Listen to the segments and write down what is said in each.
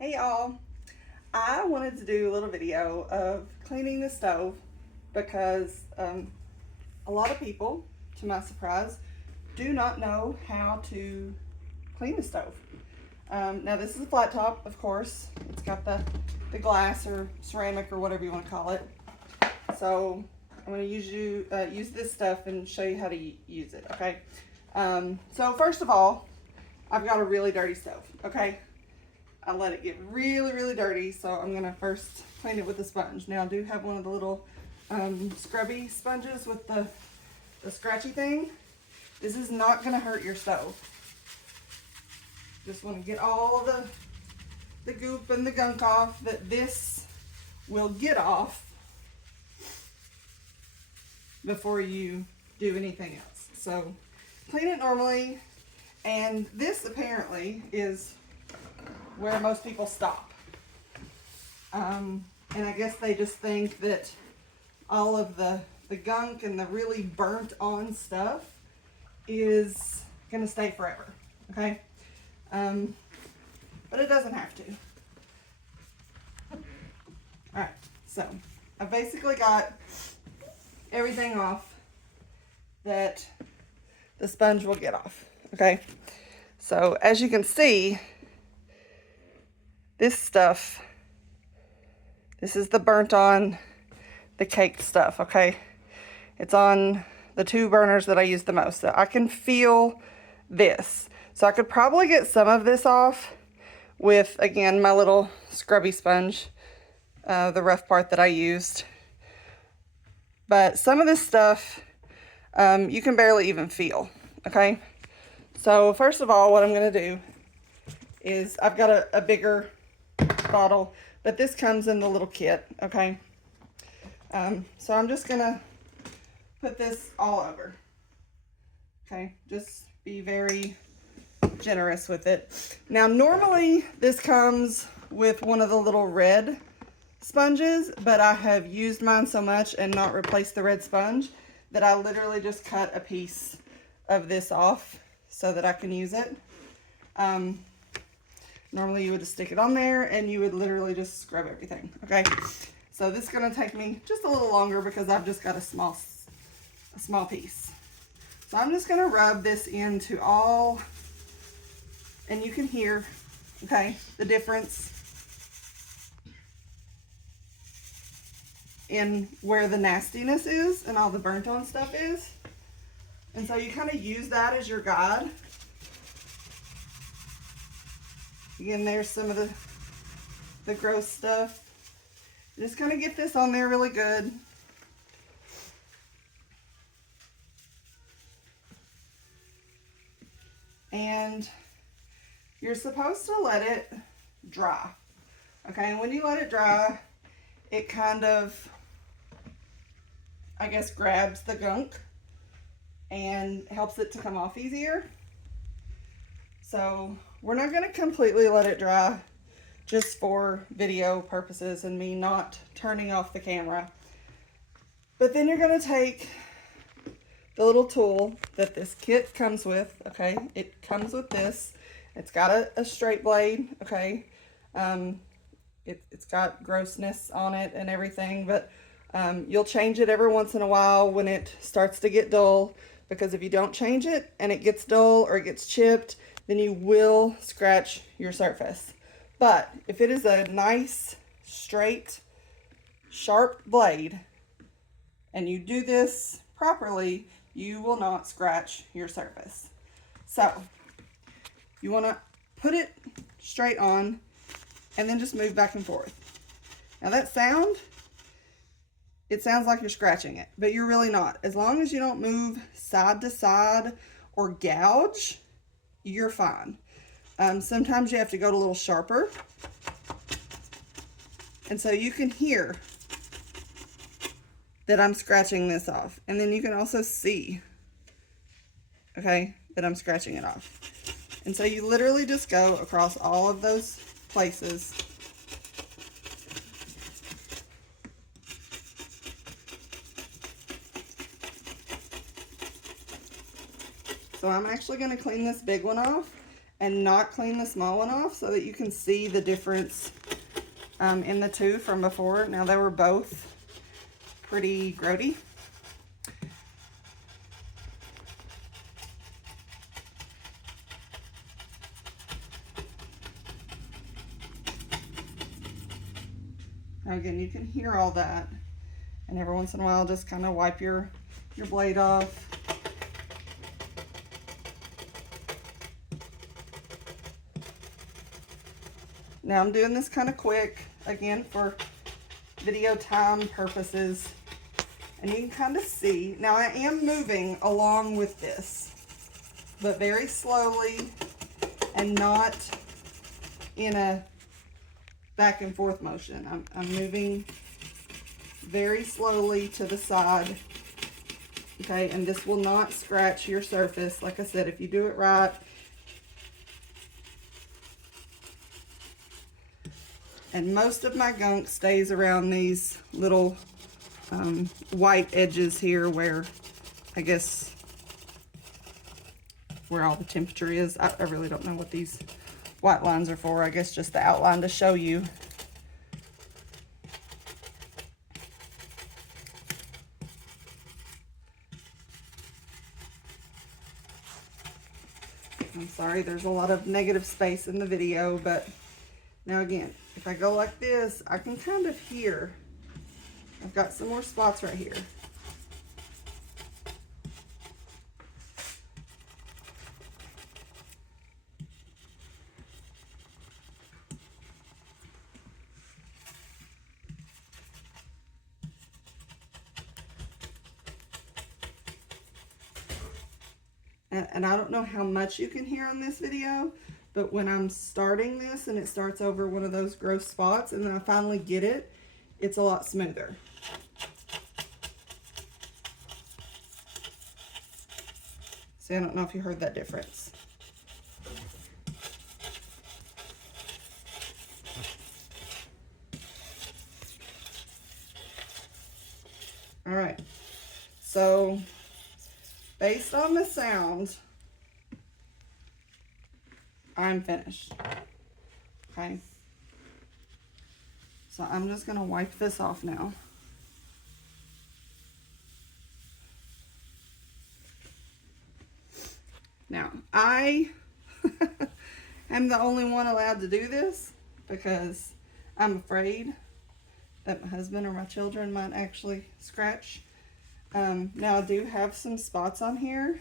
Hey y'all, I wanted to do a little video of cleaning the stove because a lot of people, to my surprise, do not know how to clean the stove. Now this is a flat top, of course. It's got the glass or ceramic or whatever you want to call it. So I'm going to use this stuff and show you how to use it, okay? So first of all, I've got a really dirty stove, okay? I let it get really, really dirty, so I'm gonna first clean it with a sponge. Now I do have one of the little scrubby sponges with the scratchy thing. This is not gonna hurt your stove. Just wanna get all the goop and the gunk off that this will get off before you do anything else. So clean it normally, and this apparently is where most people stop. And I guess they just think that all of the gunk and the really burnt on stuff is gonna stay forever, okay? But it doesn't have to. All right, so I basically got everything off that the sponge will get off, okay? So as you can see, this stuff, this is the burnt on the cake stuff, okay? It's on the two burners that I use the most. So I can feel this. So I could probably get some of this off with, again, my little scrubby sponge, the rough part that I used. But some of this stuff, you can barely even feel, okay? So first of all, what I'm gonna do is I've got a bigger bottle, but this comes in the little kit, okay? So I'm just gonna put this all over, okay? Just be very generous with it. Now normally this comes with one of the little red sponges, but I have used mine so much and not replaced the red sponge that I literally just cut a piece of this off so that I can use it. Normally you would just stick it on there and you would literally just scrub everything, okay? So this is gonna take me just a little longer because I've just got a small piece. So I'm just gonna rub this into all, and you can hear, okay, the difference in where the nastiness is and all the burnt on stuff is. And so you kind of use that as your guide. Again, there's some of the gross stuff. Just gonna get this on there really good. And you're supposed to let it dry. Okay, and when you let it dry, it kind of, I guess, grabs the gunk and helps it to come off easier. So we're not going to completely let it dry just for video purposes and me not turning off the camera. But then you're going to take the little tool that this kit comes with, okay? It comes with this. It's got a straight blade, okay? It's got grossness on it and everything, but you'll change it every once in a while when it starts to get dull, because if you don't change it and it gets dull or it gets chipped, then you will scratch your surface. But if it is a nice, straight, sharp blade, and you do this properly, you will not scratch your surface. So you want to put it straight on and then just move back and forth. Now that sound, it sounds like you're scratching it, but you're really not. As long as you don't move side to side or gouge, you're fine. Sometimes you have to go a little sharper. And so you can hear that I'm scratching this off. And then you can also see, okay, that I'm scratching it off. And so you literally just go across all of those places. So I'm actually going to clean this big one off, and not clean the small one off so that you can see the difference in the two from before. Now they were both pretty grody. Now again, you can hear all that, and every once in a while just kind of wipe your blade off. Now I'm doing this kind of quick, again, for video time purposes. And you can kind of see, now I am moving along with this, but very slowly and not in a back and forth motion. I'm moving very slowly to the side. Okay, and this will not scratch your surface. Like I said, if you do it right. And most of my gunk stays around these little white edges here where, I guess, where all the temperature is. I really don't know what these white lines are for. I guess just the outline to show you. I'm sorry, there's a lot of negative space in the video, but now again, if I go like this, I can kind of hear. I've got some more spots right here. And I don't know how much you can hear on this video, but when I'm starting this and it starts over one of those gross spots and then I finally get it, it's a lot smoother. See, I don't know if you heard that difference. All right, so based on the sound, I'm finished. Okay. So I'm just gonna wipe this off now. Now, I am the only one allowed to do this because I'm afraid that my husband or my children might actually scratch. Now I do have some spots on here.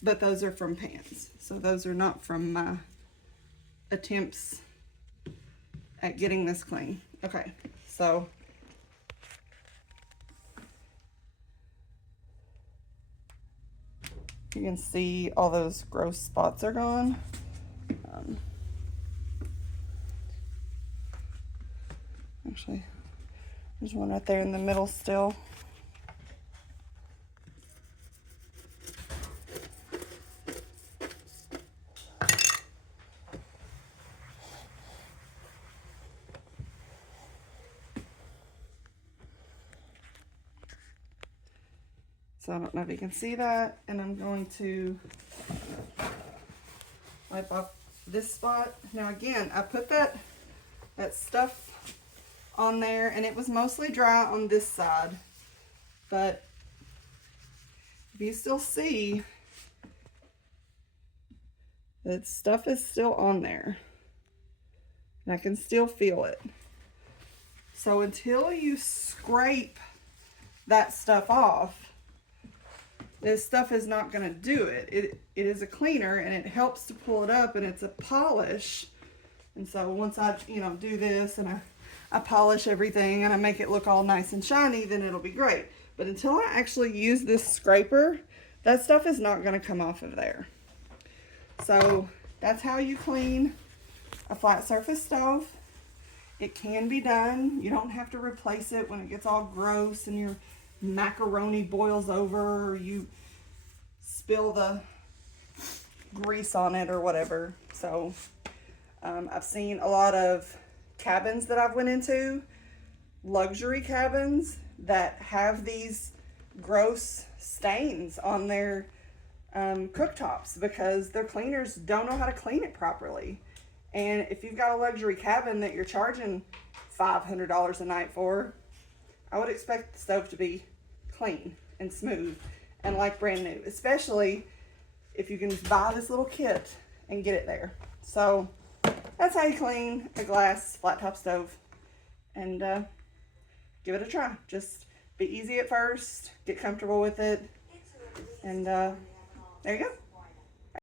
But those are from pans. So those are not from my attempts at getting this clean. Okay, so you can see all those gross spots are gone. Actually, there's one right there in the middle still. So I don't know if you can see that, and I'm going to wipe off this spot. Now again, I put that stuff on there, and it was mostly dry on this side, but if you still see, that stuff is still on there, and I can still feel it. So until you scrape that stuff off, this stuff is not going to do it. It is a cleaner, and it helps to pull it up, and it's a polish. And so once I, do this and I polish everything and I make it look all nice and shiny, then it'll be great. But until I actually use this scraper, that stuff is not going to come off of there. So that's how you clean a flat surface stove. It can be done. You don't have to replace it when it gets all gross and your macaroni boils over, or you spill the grease on it or whatever. So I've seen a lot of cabins that I've went into, luxury cabins that have these gross stains on their cooktops because their cleaners don't know how to clean it properly. And if you've got a luxury cabin that you're charging $500 a night for, I would expect the stove to be clean and smooth and like brand new, especially if you can just buy this little kit and get it there. So that's how you clean a glass flat top stove, and give it a try. Just be easy at first, get comfortable with it, and there you go.